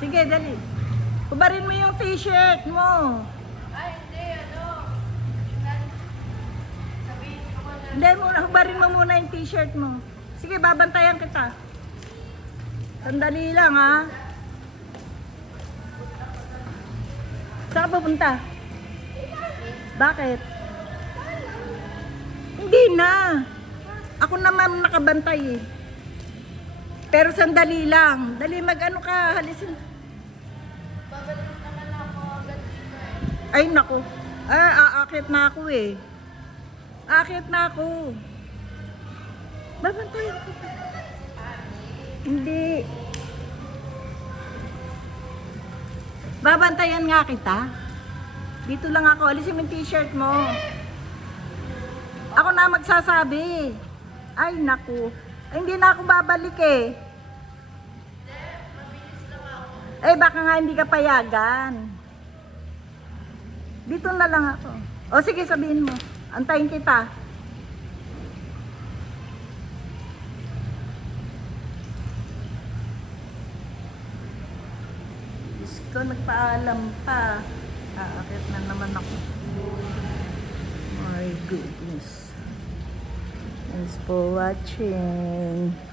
Sige, dali. Hubarin mo yung t-shirt mo. Ay, hindi, sabihin ko na. Hindi, hubarin mo muna yung t-shirt mo. Sige, babantayan kita. Sandali lang, ha? Saan ka pupunta? Bakit? Hindi na. Ako naman nakabantay eh. Pero sandali lang. Dali, mag-ano ka, halisin. Babalik naman ako agad dito eh. Ay, naku. Aakit na ako eh. Aakit na ako. Babantayan ko pa. Hindi. Babantayan nga kita. Dito lang ako. Alisin mo yung t-shirt mo. Ako na magsasabi. Ay, naku. Ay, hindi na ako babalik eh. Eh, baka nga hindi ka payagan. Dito na lang ako. O sige, sabihin mo. Antayin kita. Diyos ko, nagpaalam pa. Aakit na naman ako. My goodness. Thanks for watching.